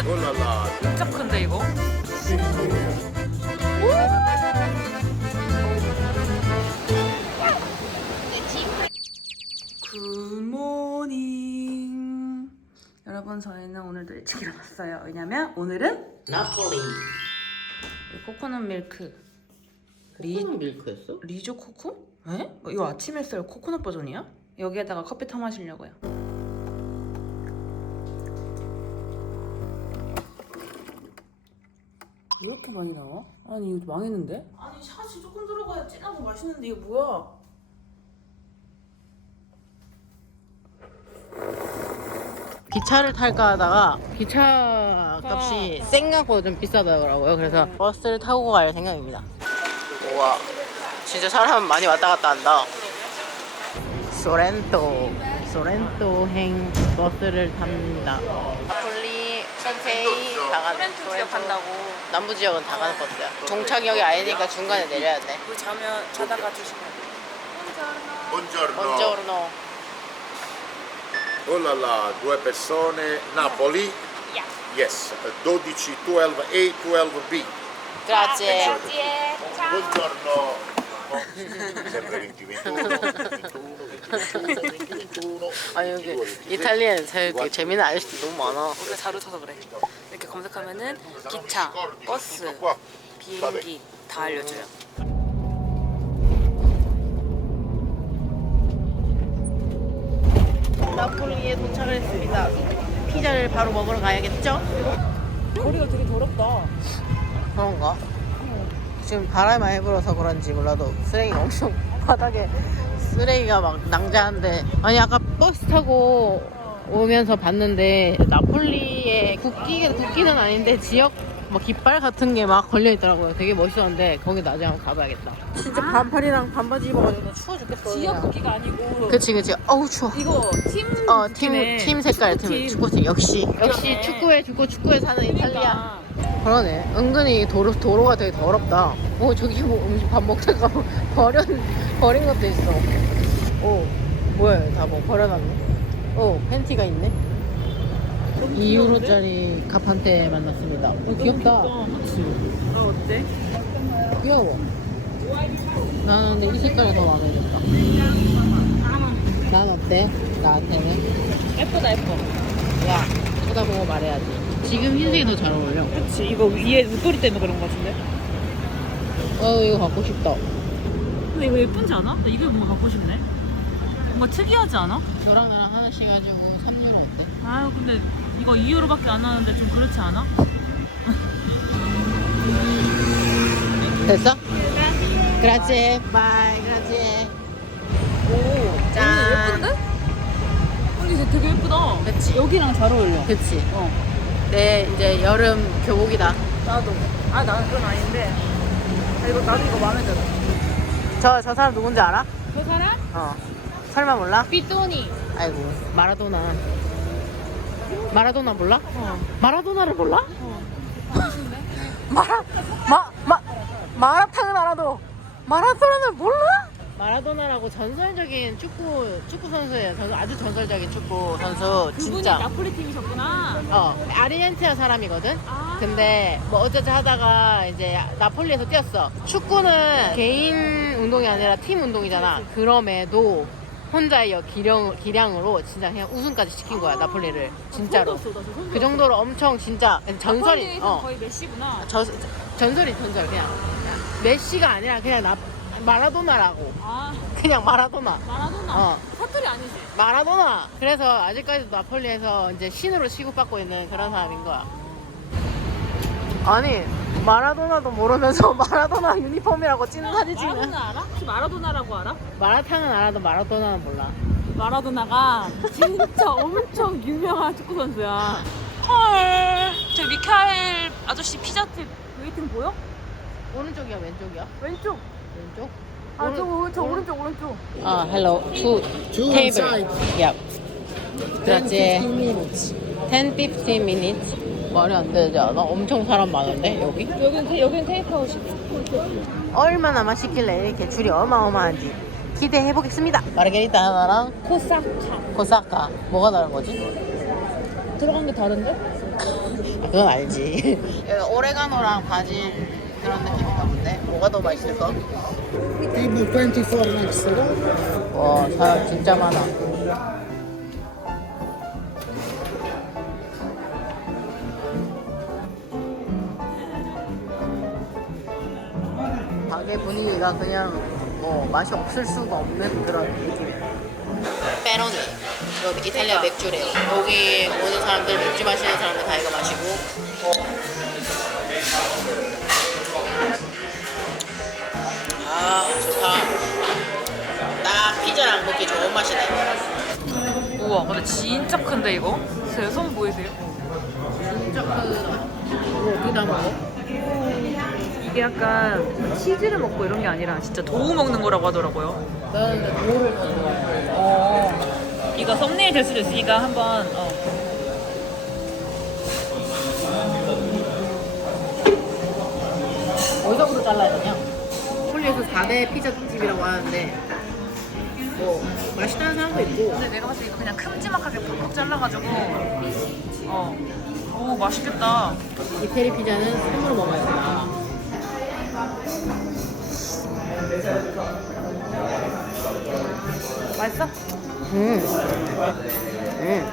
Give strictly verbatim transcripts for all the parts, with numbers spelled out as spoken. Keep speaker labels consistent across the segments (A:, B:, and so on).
A: 올라라.
B: 진짜 큰데 이거? 굿모닝. 여러분 저희는 오늘도 일찍 일어났어요. 왜냐면 오늘은
C: 나폴리.
B: 코코넛 밀크
C: 코코넛 밀크였어?
B: 리조 코코? 에? 어, 이거 아침 햇살 코코넛 버전이야? 여기에다가 커피 타 마시려고요. 왜 이렇게 많이 나와? 아니 이거 망했는데? 아니 샷이 조금 들어가야 진하고 맛있는데 이거 뭐야?
C: 기차를 탈까 하다가 기차 값이 생각보다 좀 비싸더라고요. 그래서 버스를 타고 갈 생각입니다. 우와, 진짜 사람 많이 왔다 갔다 한다. 소렌토, 소렌토행 버스를 탑니다. 나폴리, pom페이 다 가는.
B: 소렌토 지역 간다고.
C: 남부 지역은 다 가는 버스야. 종착역이 아니니까 중간에 내려야 돼.
B: 우리 자면 자다가 주시면
A: Buongiorno.
C: 번저로노.
A: Olala, due persone. Napoli?
B: Yeah.
A: Yes. dodici, dodici A, dodici B.
C: 그라zie.
A: Buongiorno. Oh, sempre venti, ventuno, ventuno, ventuno, ventuno.
C: 아 여기 이탈리아는 되게 재미있는 아저씨들 너무 많아.
B: 우리가 자료 찾아 그래. 이렇게 검색하면은 기차, 버스, 비행기 다 알려줘요.
C: 나폴리에 도착을 했습니다. 피자를 바로 먹으러 가야겠죠?
B: 거리가 되게 더럽다.
C: 그런가? 지금 바람이 많이 불어서 그런지 몰라도 쓰레기가 엄청 바닥에 쓰레기가 막 낭자한데, 아니 아까 버스 타고 오면서 봤는데 나폴리에 국기, 국기는 아닌데 지역 뭐 깃발 같은 게 막 걸려 있더라고요. 되게 멋있었는데 거기 나중에 한번 가봐야겠다. 진짜 반팔이랑 반바지 입어가지고 추워 죽겠어.
B: 지역 국기가 아니고.
C: 그치 그치. 어우 추워.
B: 이거 팀.
C: 어, 팀,
B: 국기네.
C: 팀 색깔, 팀, 축구팀. 역시. 역시 축구에 죽고 축구에 사는 이탈리아. 그러네. 은근히 도로, 도로가 되게 더럽다. 어, 저기 뭐 음식 밥 먹다가 버려, 버린 것도 있어. 오, 뭐야, 다 뭐 버려놨네. 오, 팬티가 있네. 이 유로짜리 가판대 만났습니다. 어, 귀엽다.
B: 그치. 나 어때?
C: 귀여워. 나는 근데 이 색깔이 더 마음에 든다. 난 어때? 나한테는?
B: 예쁘다 예뻐.
C: 야, 쳐다보고 말해야지. 지금 흰색이 더 잘 어울려.
B: 그치. 이거 위에 웃돌이 때문에 그런 거 같은데?
C: 어, 이거 갖고 싶다.
B: 근데 이거 예쁜지 않아? 나 이거 뭔가 갖고 싶네. 뭔가 특이하지 않아?
C: 저랑 나랑 하나씩 가지고 삼 유로 어때?
B: 아유 근데 이거 이 유로밖에 안 하는데 좀 그렇지 않아?
C: 됐어? 그라zie. 바이, 그라zie.
B: 오,
C: 짠.
B: 예쁜데? 언니 이제 되게 예쁘다.
C: 그치.
B: 여기랑 잘 어울려.
C: 그치.
B: 어.
C: 내 이제 여름 교복이다.
B: 나도. 아 나는 그건 아닌데. 아, 이거 나도 이거 마음에 들어.
C: 저, 저 사람 누군지 알아?
B: 그 사람?
C: 어. 설마 몰라?
B: 삐또니.
C: 아이고, 마라도나. 마라도나 몰라?
B: 어.
C: 마라도나를 몰라?
B: 어.
C: 마라, 마, 마, 마라탕은 알아도 마라도나를 몰라? 마라도나라고 전설적인 축구 축구 선수예요. 전설, 아주 전설적인 축구 선수.
B: 그분이
C: 진짜.
B: 나폴리 팀이셨구나.
C: 어, 아르헨티나 사람이거든.
B: 아.
C: 근데 뭐 어쩌지 하다가 이제 나폴리에서 뛰었어. 축구는 개인 운동이 아니라 팀 운동이잖아. 그럼에도 혼자의 여- 기량, 기량으로 진짜 그냥 우승까지 시킨 거야. 나폴리를 진짜로.
B: 손도 없어, 나 손도
C: 그 정도로 엄청 진짜 전설이.
B: 나폴리에서
C: 어.
B: 거의 메시구나.
C: 저, 전설이 전설 그냥 메시가 아니라 그냥 나 마라도나라고.
B: 아
C: 그냥 마라도나.
B: 마라도나.
C: 어.
B: 사투리 아니지?
C: 마라도나. 그래서 아직까지도 나폴리에서 이제 신으로 취급받고 있는 그런 사람인 거야. 아니 마라도나도 모르면서 마라도나 유니폼이라고 찐 사진 찍는.
B: 마라도나 알아? 혹시 마라도나라고 알아?
C: 마라탕은 알아도 마라도나는 몰라.
B: 마라도나가 진짜 엄청 유명한 축구 선수야. 헐. 저 미카엘 아저씨 피자집 웨이팅 보여?
C: 오른쪽이야 왼쪽이야?
B: 왼쪽.
C: 왼쪽?
B: 아,
C: 오른-
B: 저거 저
C: 오른-
B: 오른쪽 오른쪽.
C: 아, hello. Two table. Yep. 그렇지. ten fifteen minutes. 말이 안 되지 않아? 엄청 사람 많은데 여기?
B: 여기는 테, 여기는 테이크아웃이고.
C: 얼마나 맛있길래 이렇게 줄이 어마어마한지 기대해 보겠습니다. 마르게리타 하나랑
B: 코사카.
C: 코사카. 뭐가 다른 거지?
B: 들어간 게 다른데?
C: 그건 알지. 오레가노랑 바질 그런 느낌인가 본데. 뭐가 더 맛있을까?
D: Table twenty-four next door.
C: 와, 사람 진짜 많아. 가게 분위기가 그냥 뭐 맛이 없을 수가 없는 그런 느낌. 페로니. 이거 이탈리아 맥주래요. 여기 오는 사람들, 맥주 마시는 사람들 다 이거 마시고. 아, 좋다. 딱 피자랑 먹기 좋은 맛이네.
B: 우와, 근데 진짜 큰데 이거? 제 손 보이세요?
C: 진짜 크다. 이거 어디다 먹어?
B: 이게 약간 치즈를 먹고 이런 게 아니라 진짜 도우 먹는 거라고 하더라고요.
C: 나는 근데 도우를 더 좋아해.
B: 어, 이거 썸네일 될 수도 있으니까 한번 어.
C: 어디서부터 잘라야 되냐? 폴리에서 사 대 피자집이라고 하는데 뭐 맛있다는 사람도 있고.
B: 근데 내가 봤을 때 이거 그냥 큼지막하게 팍팍 잘라가지고 어, 오 맛있겠다.
C: 이태리 피자는 생으로 먹어야 된다.
B: 맛있어?
C: 음. 음.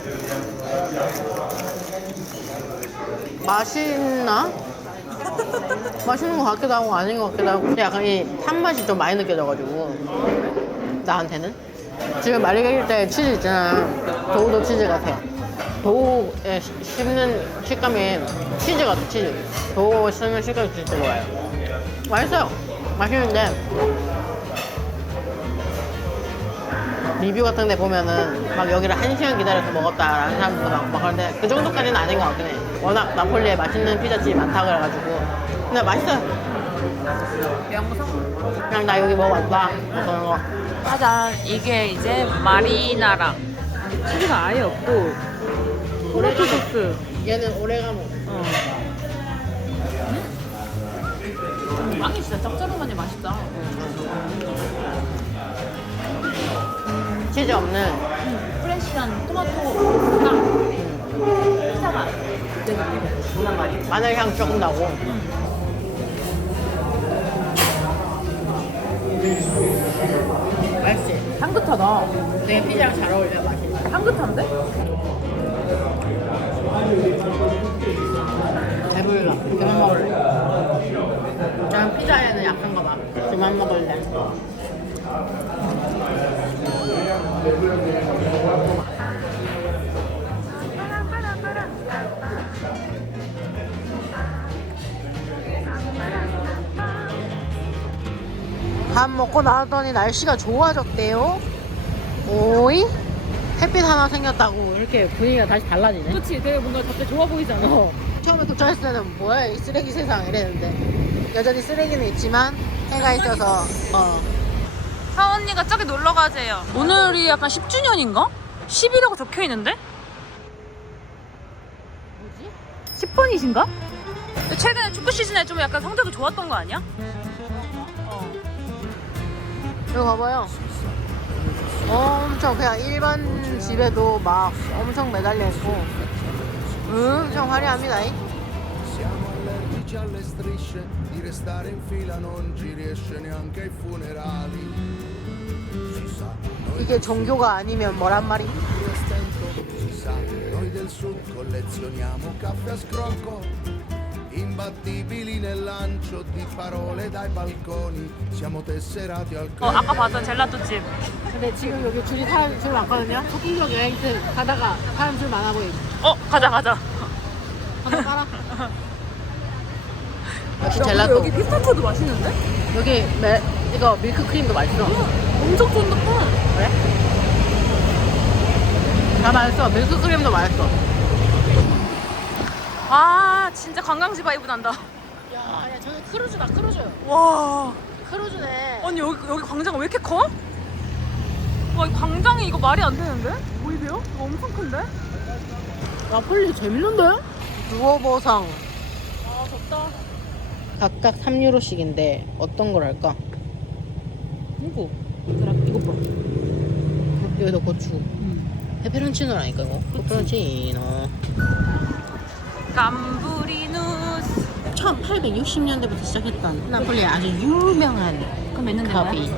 C: 맛있나? 맛있는 것 같기도 하고 아닌 것 같기도 하고. 근데 약간 이 탄맛이 좀 많이 느껴져가지고 나한테는. 지금 마르게리타 때 치즈 있잖아. 도우도 치즈 같아. 도우에 씹- 씹는 식감이 치즈 같아. 치즈. 도우 씹는 식감이 진짜 좋아요. 맛있어요. 맛있는데 리뷰 같은 데 보면은 막 여기를 한 시간 기다려서 먹었다라는 사람들도 많고 막 그런데 그 정도까지는 아닌 것 같긴 해. 워낙 나폴리에 맛있는 피자집이 많다 그래가지고. 근데 맛있어요.
B: 명성?
C: 그냥 나 여기 먹어봤다 그런 거.
B: 짜잔, 이게 이제 마리나라. 치즈가 아예 없고 토마토 소스.
C: 얘는 오레가노.
B: 어. 빵이 진짜 짭짤하니 맛있다.
C: 치즈 없는.
B: 프레시한 토마토 소스랑 피자가 내 느낌이야.
C: 마늘 향 조금 나고. 맛있지?
B: 향긋하다.
C: 되게 피자랑 잘 어울려 맛이.
B: 향긋한데?
C: 배불러. 그만 먹을래. 난 피자에는 약한 거 봐. 그만 먹을래. 밥 먹고 나왔더니 날씨가 좋아졌대요. 오이? 햇빛 하나 생겼다고 이렇게 분위기가 다시 달라지네.
B: 그렇지, 되게 뭔가 갑자기 좋아 보이잖아.
C: 어. 처음에 도착했을 때는 뭐야 이 쓰레기 세상 이랬는데 여전히 쓰레기는 있지만 해가 있어서 어.
B: 하 언니가 저기 놀러 가재요. 오늘이 약간 십 주년인가? 십이라고 적혀 있는데?
C: 뭐지?
B: 십 번이신가? 최근에 축구 시즌에 좀 약간 성적이 좋았던 거 아니야? 어.
C: 이거 봐봐요. 엄청 그냥 일반 집에도 막 엄청 매달려 있고 엄청 화려합니다.
E: Siamo allergici alle strisce, di restare in fila non ci riesce neanche ai funerali. Si sa, noi
C: 이게 종교가 아니면 뭐란 말이?
E: del stento, si sa, noi del sud collezioniamo caffè a scrocco, imbattibili nel lancio di parole dai balconi, siamo tesserati al
B: 어, 아까 봤던 젤라또집.
C: 근데 지금 여기 줄이 사람 줄 많거든요. 소품격 여행트 가다가 사람 줄 많아 보이지.
B: 어, 가자, 가자.
C: 한번 깔아. 역시 젤라또.
B: 여기 피스타치오도 맛있는데?
C: 여기 메, 이거 밀크크림도 맛있어.
B: 엄청 쫀득해.
C: 그래? 다 맛있어. 밀크크림도 맛있어.
B: 아, 진짜 관광지 바이브 난다.
C: 야, 야 저기 크루즈다 크루즈.
B: 와.
C: 크루즈네.
B: 아니, 여기, 여기 광장 왜 이렇게 커? 와, 이 광장이 이거 말이 안 되는데? 보이세요? 이거 엄청 큰데?
C: 나폴리 재밌는데? 누워보상.
B: 아, 덥다.
C: 각각 삼 유로씩인데 어떤 걸 할까?
B: 이거. 얘들아, 이거 봐.
C: 여기서 고추.
B: 응.
C: 페페론치노라니까 이거. 페페론치노.
B: 깜부리누스.
C: 천팔백육십 년대부터 시작했던 나폴리의 아주 유명한
B: 그럼 몇 년 된 거야?
C: 커피.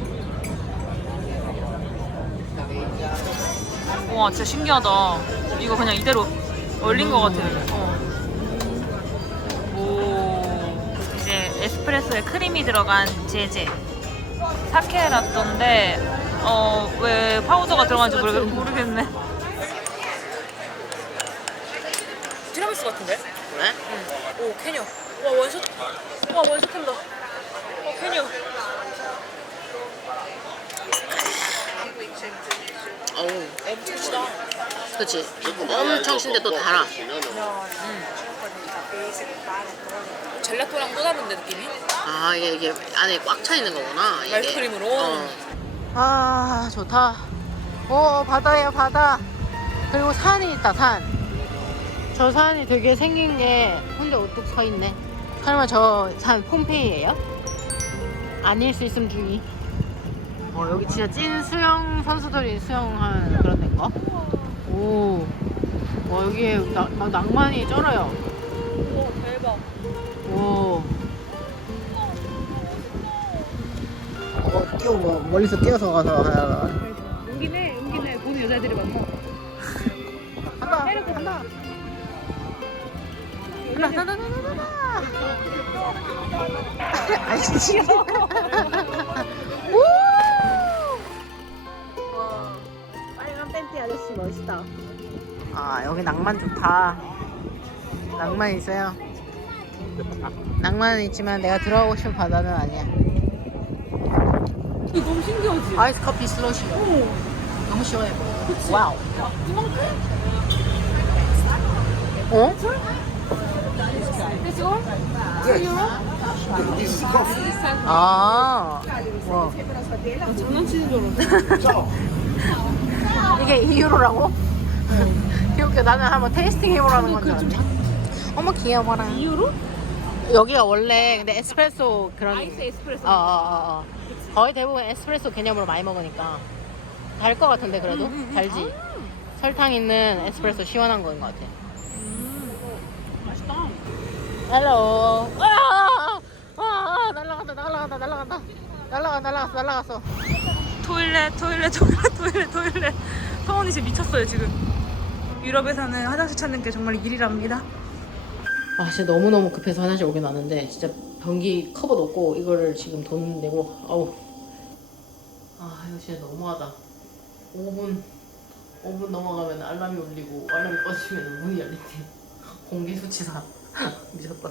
B: 와 진짜 신기하다. 이거 그냥 이대로 얼린 것 같아. 어. 오 이제 에스프레소에 크림이 들어간 제제 사케 라떼인데 어 왜 파우더가 들어간지 모르, 모르겠네. 티라미수 같은데?
C: 그래?
B: 응. 오 캐녀. 와 원샷. 와 원샷 한다. 와 캐녀.
C: 어우,
B: 엄청 시다.
C: 그치? 엄청 신데 또 달아.
B: 젤라또랑 또 다른데 느낌이?
C: 아, 이게, 이게 안에 꽉 차 있는 거구나. 이게.
B: 아이스크림으로?
C: 어. 아, 좋다. 오, 바다예요, 바다. 그리고 산이 있다, 산. 저 산이 되게 생긴 게 혼자 우뚝 서 있네. 설마 저 산 폼페이예요? 아닐 수 있음 중이. 어, 여기 진짜 찐 수영 선수들이 수영하는 그런 데인가? 오, 와 여기에 나, 막 낭만이 쩔어요.
B: 오 대박.
C: 오. 어, 뛰어 뭐 멀리서 뛰어서 가서 하다가.
B: 용기내 용기내 보는 여자들이 많나?
C: 간다, 간다. 나나나나나나. 아이씨. 우! 와, 빨간 팬티 아저씨 멋있다. 아, 여기 낭만 좋다. 낭만 있어요. 낭만은 있지만 내가 들어가고 싶은 바다는 아니야.
B: 이거 너무 신기하지?
C: 아이스 커피 슬러시. 너무 시원해. 와우. 어? 아, 와.
B: 장난치는 줄 알았어.
C: 이게 이 유로라고? 귀엽게 나는 한번 테이스팅 해보라는 건 줄 알았네. 어머 귀여워라.
B: 이 유로?
C: 여기가 원래 근데 에스프레소 그런.
B: 아이스 에스프레소.
C: 어, 어, 어, 어. 거의 대부분 에스프레소 개념으로 많이 먹으니까 달 것 같은데 그래도
B: 음, 음, 음.
C: 달지. 설탕 있는 에스프레소 시원한 거인 것 같아.
B: 맛있다.
C: 헬로. 아, 아, 아, 날라간다, 날라간다, 날라간다, 날라가, 날라갔어, 날라갔어.
B: 토일렛 토일렛 토일렛 토일렛 토일렛. 성원이 지금 미쳤어요 지금. 유럽에서는 화장실 찾는 게 정말 일이랍니다.
C: 아, 진짜 너무 너무 급해서 화장실 오긴 왔는데 진짜 변기 커버도 없고 이거를 지금 돈 내고 아우. 아, 이거 진짜 너무하다. 오 분, 오 분 넘어가면 알람이 울리고 알람이 꺼지면 문이 열린대. 공기 수치사. 미쳤다.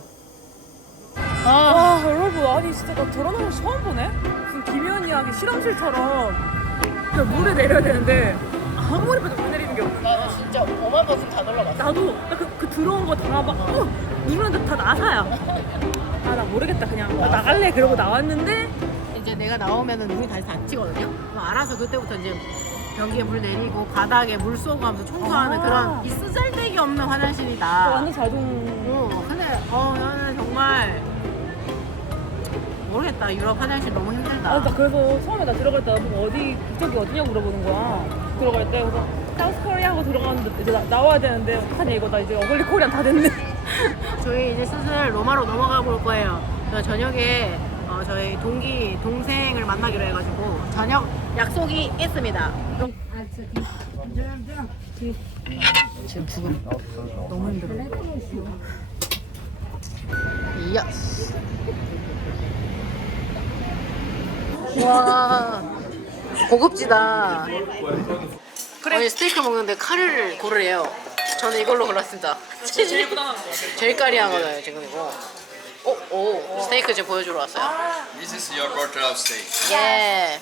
B: 와 여러분 아니 진짜 나 저런 거 처음 보네? 무슨 김혜연 이야기 실험실처럼 그냥 물에 내려야 되는데 아무리 봐도 물 내리는 게 없어.
C: 나는 진짜 오만 버튼 다 놀러갔어.
B: 나도 그, 그 들어온 거 다 막 어, 누르는데 다 나사야. 아 나 모르겠다 그냥 나 나갈래 그러고 나왔는데
C: 이제 내가 나오면은 문이 다시 닫히거든요. 그럼 알아서 그때부터 이제 변기에 물 내리고 바닥에 물 쏘고 하면서 청소하는
B: 아.
C: 그런 이 쓰잘데기 없는
B: 어,
C: 화장실이다.
B: 완전 자동.
C: 어, 근데 어 나는 정말 모르겠다. 유럽 화장실 너무 힘들다.
B: 아 나 그래서 처음에 나 들어갈 때 나보고 어디 그쪽이 어디냐고 물어보는 거야. 들어갈 때 그래서 사우스 코리아 하고 들어갔는데 이제 나, 나와야 되는데 어떡하냐 이거 나 이제 어글리 코리안 다 됐네.
C: 저희 이제 슬슬 로마로 넘어가 볼 거예요. 저 저녁에 어, 저희 동기 동생을 만나기로 해가지고 저녁 약속이 있습니다. 지금 죽음. 너무 힘들어. 예스. 와 고급지다. 그래. 아니, 스테이크 먹는데 칼을 고르래요. 저는 이걸로 골랐습니다.
B: 제일 부담한 거 같아.
C: 제일 까리한 거예요 지금 이거. 오, 오 스테이크 이제 보여주러 왔어요.
F: This is your porterhouse steak.
C: 예.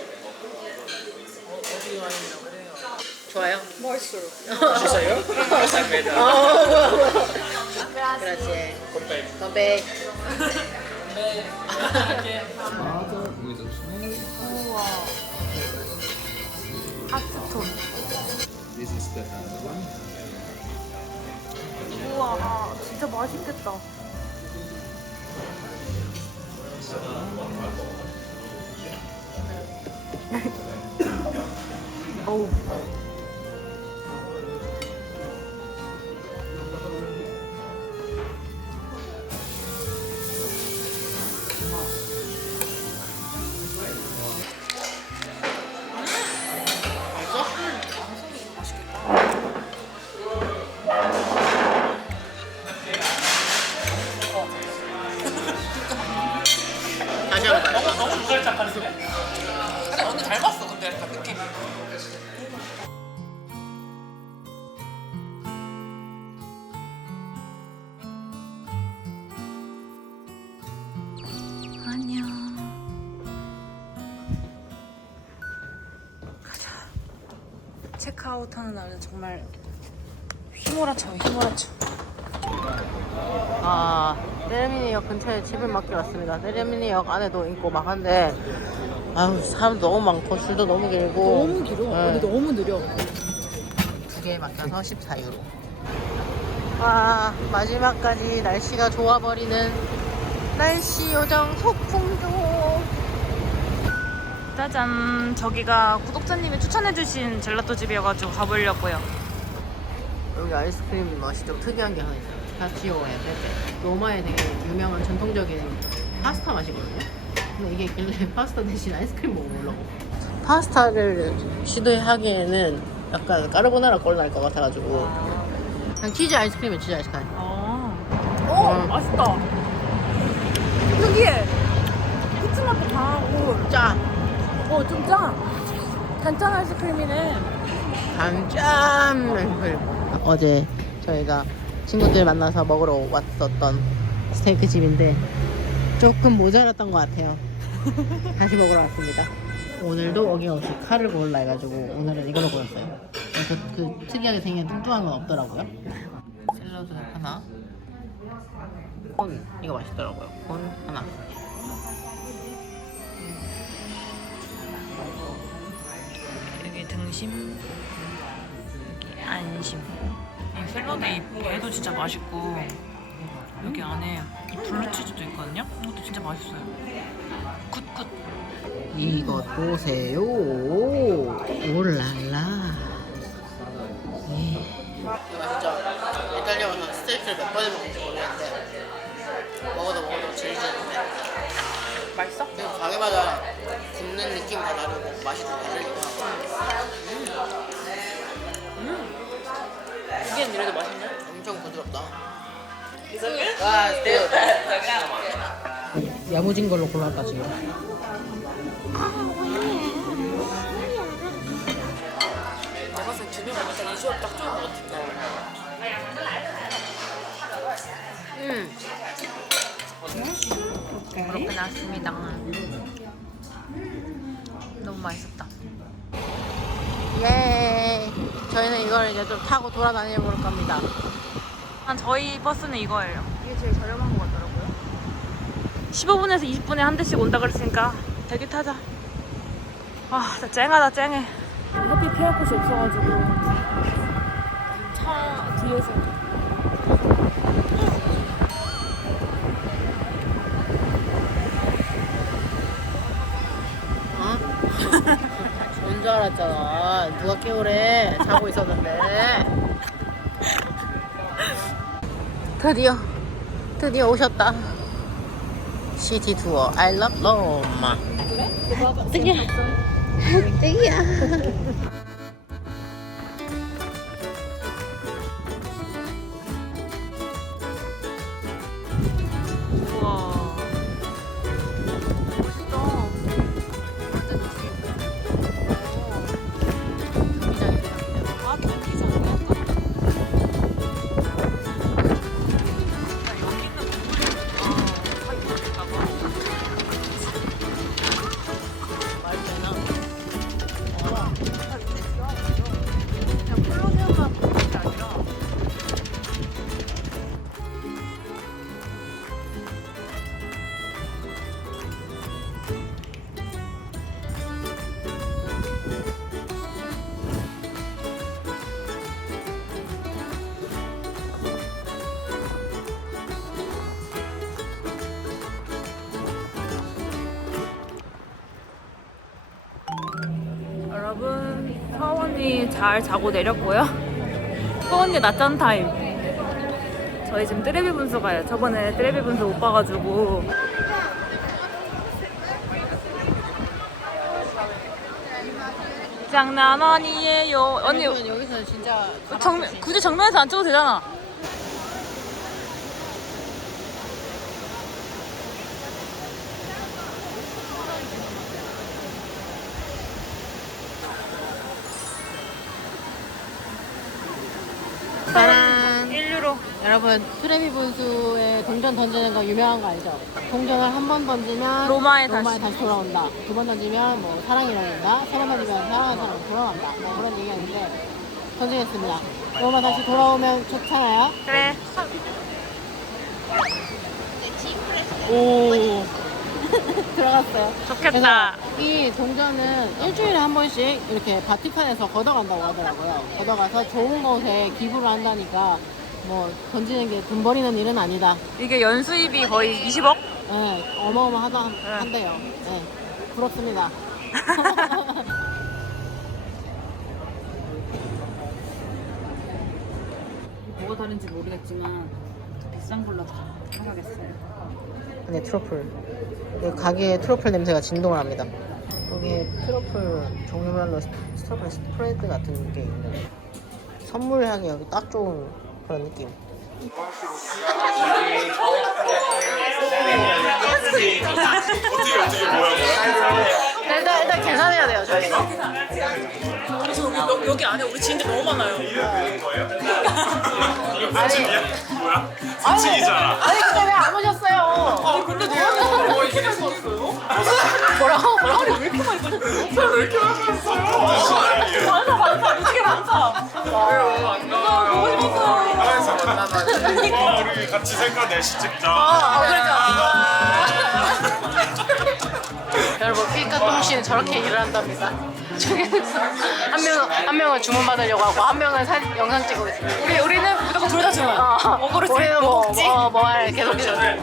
C: 좋아요.
B: 맛있어요.
F: Sa'yo?
C: 그렇지. 건배. 하츠톤.
F: This is the other one.
B: 우와 진짜 맛있겠다.
C: 어우. 근데 언니 닮았어 근데 약간 느낌이.
B: 안녕. 가자. 체크아웃하는 날은 정말 휘몰아쳐, 휘몰아쳐.
C: 아, 때레미니역 근처에 집을 맡기러 왔습니다. 때레미니역 안에도 있고 막 한데 아유 사람 너무 많고 줄도 너무 길고
B: 너무 길어.
C: 네.
B: 근데 너무 느려.
C: 두 개에 맡겨서 십사 유로. 와, 마지막까지 날씨가 좋아버리는 날씨 요정 소풍조.
B: 짜잔. 저기가 구독자님이 추천해주신 젤라또 집이어가지고 가보려고요.
C: 여기 아이스크림 맛이 좀 특이한 게 하나 있어요. 피스타치오에 페페. 로마에 되게 유명한 전통적인 파스타 맛이거든요. 근데 이게 있길래 파스타 대신 아이스크림 먹어보려고. 파스타를 시도하기에는 약간 까르보나라 꼴 날 것 같아가지고 그냥 치즈 아이스크림이에요. 치즈 아이스크림.
B: 아. 오,
C: 음.
B: 맛있다. 특이해. 피치 맛도 강하고.
C: 짜!
B: 어, 좀 짜. 단짠 아이스크림이네.
C: 단짠 아이스크림. 어제 저희가 친구들 만나서 먹으러 왔었던 스테이크 집인데 조금 모자랐던 것 같아요. 다시 먹으러 왔습니다. 오늘도 어김없이 칼을 고르라 해가지고 오늘은 이걸로 고르었어요. 그, 그 특이하게 생긴 뚱뚱한 건 없더라고요. 샐러드 하나, 콘 이거 맛있더라고요. 콘 하나.
B: 여기 등심, 여기 안심. 이 샐러드 이 배도 진짜 맛있고 여기 안에 이 블루치즈도 있거든요. 이것도 진짜 맛있어요. 굿굿.
C: 이것 보세요. 올랄라. 예. 제가 진짜 이탈리아 와서 스테이크를 몇 번을 먹는지 모르겠는데 먹어도 먹어도 질리는데
B: 맛있어?
C: 그리고 가게마다 굽는 느낌 다 다르고 맛이 다 다르니까
B: 이게 이래도 맛있네.
C: 엄청 부드럽다. 와, 스테이크 야무진 걸로 골랐다 지금.
B: 내가 봤을 때 두명 먹으니까 이 조합 딱 좋은 것 같은데.
C: 음.
B: 이렇게 나왔습니다. 너무 맛있었다.
C: 예. 저희는 이걸 이제 좀 타고 돌아다녀 볼 겁니다.
B: 한 저희 버스는 이거예요. 이게 제일 저렴한 것 같더라고요. 십오 분에서 이십 분에 한 대씩 온다 그랬으니까 대기 타자. 와, 진짜 쨍하다 쨍해. 햇빛 피할 곳이 없어가지고 차 뒤에서.
C: 어? 좋은 줄 알았잖아. 누가 깨우래. 자고 있었는데. 드디어 드디어 오셨다. 시티 투어 I love Rome. 그래? 뜨기야. 뜨기야.
B: 우와. 멋있다. 완전 아, 경기장이야? 여기 있는 건물이 아, 사이버일까 봐.
C: 말도 되나?
B: 그냥 콜로세움만 보는 게 아니라 여러분, 서원이 잘 자고 내렸고요. 서원이 낮잠 타임. 저희 지금 뜨레비 분수 가요. 저번에 뜨레비 분수 못 봐가지고. 장난 아니에요. 언니,
C: 언니 여기서 진짜
B: 정면, 굳이 정면에서 안 찍어도 되잖아.
C: 여러분 트레비 분수의 동전 던지는 거 유명한 거 알죠? 동전을 한 번 던지면
B: 로마에
C: 로마에
B: 다시.
C: 다시 돌아온다. 두 번 던지면 뭐 사랑이 일어난다. 세 번 던지면 사랑하는 사람 돌아간다. 뭐 그런 얘기가 있는데 던지겠습니다. 로마 다시 돌아오면 좋잖아요.
B: 그래. 오.
C: 들어갔어요.
B: 좋겠다.
C: 그래서 이 동전은 일주일에 한 번씩 이렇게 바티칸에서 걷어간다고 하더라고요. 걷어가서 좋은 곳에 기부를 한다니까 뭐 던지는 게 돈 버리는 일은 아니다.
B: 이게 연수입이 거의 이십억?
C: 네, 어마어마하다 한데요. 네, 부럽습니다.
G: 뭐가 다른지 모르겠지만 비싼 걸로 사가겠어요.
C: 네, 트러플. 이 가게에 트러플 냄새가 진동을 합니다. 여기에 트러플 종류별로 스- 트러플 스프레드 같은 게 있는 선물하기 여기 딱 좋은 그런 느낌. 일단 일단 계산해야 돼요 저희.
B: 여기, 여기 안에 우리 지인들 너무 많아요.
C: 아니, 아니 근데 왜 안 오셨어요?
B: 아니 근데 너무 왜 이렇게 많이 왔어요?
C: 뭐라고? 뭐라고?
B: 왜 이렇게 많이 왔어요? 왜 이렇게 많이 왔어요? 많다 많다 무지개 많다. 아, 보고 싶었어요.
H: 와 우리 같이 생각 내시 찍자.
B: 아 그러니까.
C: 여러분 피카똥 씨는 저렇게 일을 한답니다. 중에서 한 명은 한 명은 주문 받으려고 하고 한 명은 사진 영상 찍고 있습니다.
B: 우리 우리는 무조건 둘 다 좋아.
C: 어,
B: 뭐 고르지?
C: 우리는
B: 뭐
C: 뭐,
B: 먹지?
C: 뭐, 뭐 할 계속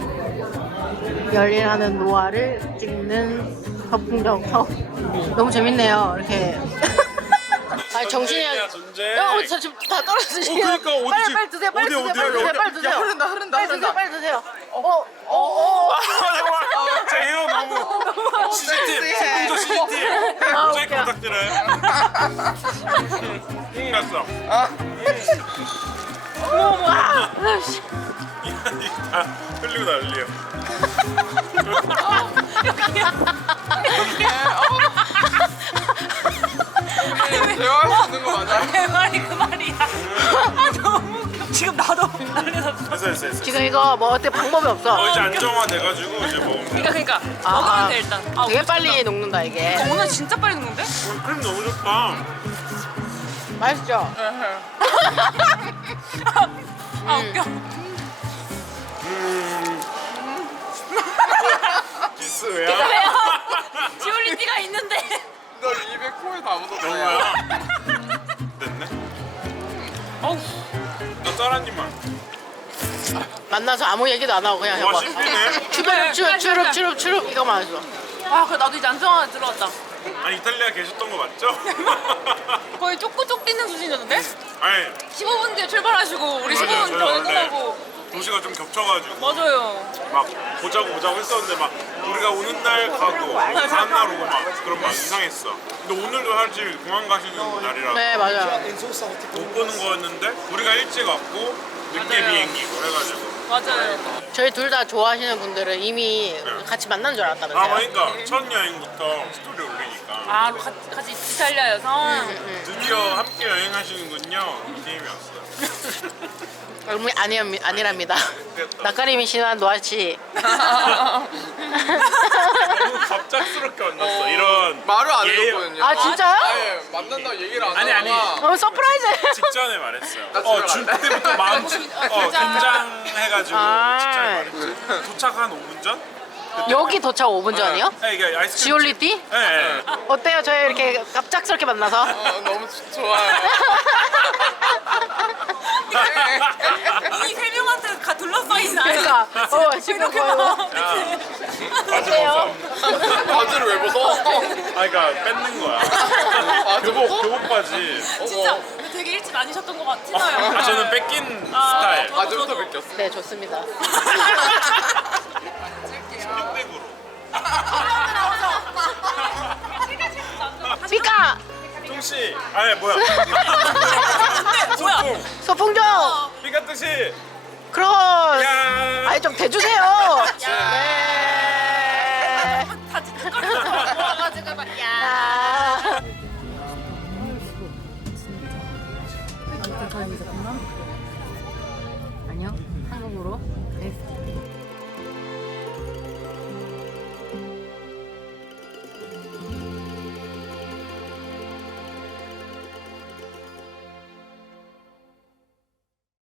C: 열일하는 노아를 찍는 서풍정 서 너무 재밌네요. 이렇게. 아니 정신이 안.
H: 존재.
C: 야, 어, 저 지금 다 떨어지세요.
H: 어, 그러니까 어디
C: 빨리
H: 지금-
C: 빨리 드세요. 빨리
H: 어디,
C: 드세요.
H: 어디,
C: 빨리
H: 어디,
C: 드세요. 빨리 드세요.
H: 흐른다, 흐른다,
C: 빨리 드세요. 빨리 드세요. 어, 어, 어.
H: 잠깐만. 제 이거 너무 씨지티. 공조 씨지티.
C: 아,
H: 모자이크
C: 웃겨.
H: 부탁드려요. 응 났어. 이거 다 흘리고 난리야.
F: 대화할 수 있는 거 맞아?
B: 내 말이 그 말이야. 아 너무 웃겨. 지금 나도 난리 났어.
H: 됐어 됐어 됐어.
C: 지금 이거 뭐 어때 방법이 없어.
H: 어, 이제 안정화돼가지고 이제 먹으면 돼.
B: 그러니까 그러니까
C: 아,
B: 먹으면
C: 아.
B: 돼 일단. 아,
C: 되게
B: 오늘
C: 빨리
B: 좋다.
C: 녹는다 이게.
B: 오늘 진짜 빨리 녹는데?
H: 어, 크림 너무 좋다.
C: 맛있죠?
B: 아 웃겨.
H: 기스 왜야?
B: 왜요? 지올리티가 있는데.
F: 너 입에 코에 다 묻었어.
H: 영어야? 됐네.
B: 어우.
H: 나 짜라님만.
C: 만나서 아무 얘기도 안 하고 그냥
H: 와
C: 해봐.
H: 씹히네.
C: 추르륵 추르륵 추르륵 추르륵 추르륵 이거만 해줘.
B: 아 그래 나도 이제 안정화 들어왔다.
H: 아 이탈리아 계셨던 거 맞죠?
B: 거의 쫓고 쫓기는 수준이었는데?
H: 아니
B: 십오 분 뒤에 출발하시고 우리
H: 맞아요.
B: 십오 분
H: 저희
B: 전에
H: 원래
B: 끝나고.
H: 도시가 좀 겹쳐가지고
B: 맞아요.
H: 막 보자고 보자고 했었는데 막 우리가 오는 날 가고 가는 날 오고 막 그런 막 이상했어. 근데 오늘도 사실 공항 가시는 날이라서
C: 네 맞아요.
H: 못 보는 거였는데 우리가 일찍 왔고 늦게
B: 맞아요.
H: 비행기고 그래가지고
B: 맞아요.
C: 저희 둘 다 좋아하시는 분들은 이미 같이 만난 줄
H: 아
C: 알았다면서요?
H: 그러니까 첫 여행부터 스토리 올리니까
B: 아 같이, 같이 이탈리아여서.
H: 드디어 함께 여행하시는군요 이 게임이었어요.
C: 얼마 아니 아니랍니다. 낯가림이 심한 노아 씨.
H: 너무 갑작스럽게 만났어 이런
F: 말을 안
H: 예-
F: 해줬거든요.
C: 아 진짜요?
F: 아예 만난다고 얘기를 안
H: 아니, 아니.
F: 하다가
C: 어 서프라이즈.
H: 직전에 말했어요.
F: 나
H: 어,
F: 집에
H: 줄
F: 갈래?
H: 때부터 마음 어, 긴장해가지고
C: 아.
H: 직전에 말했죠. 도착한 오 분 전?
C: 여기 도착 오 분 전이요?
H: 네, 이게 아이스크림.
C: 지올리띠?
H: 네, 네.
C: 어때요? 저희 이렇게 갑작스럽게 만나서?
F: 어, 너무 좋- 좋아요.
B: 이 세 명한테 가 둘러싸인 날.
C: 그러니까 어 지금 거의 어때요?
F: 바지를 왜 벗어?
H: 아, 그러니까 뺏는 거야. 교복, 교복 바지.
B: 진짜 되게 일찍 다니셨던 것 같- 티나요.
H: 아, 저는 뺏긴
B: 아,
H: 스타일.
B: 저도,
F: 바지부터
B: 저도.
F: 벗겼어.
C: 네 좋습니다.
H: 흑백으로.
C: 피카
H: 통씨. 아니, 뭐야.
B: 뭐야?
H: 소풍.
C: 소풍정
H: 피가 뜻이.
C: 크로스.
H: 야.
C: 아니 좀 대주세요. 네.
B: 다 진짜 깜짝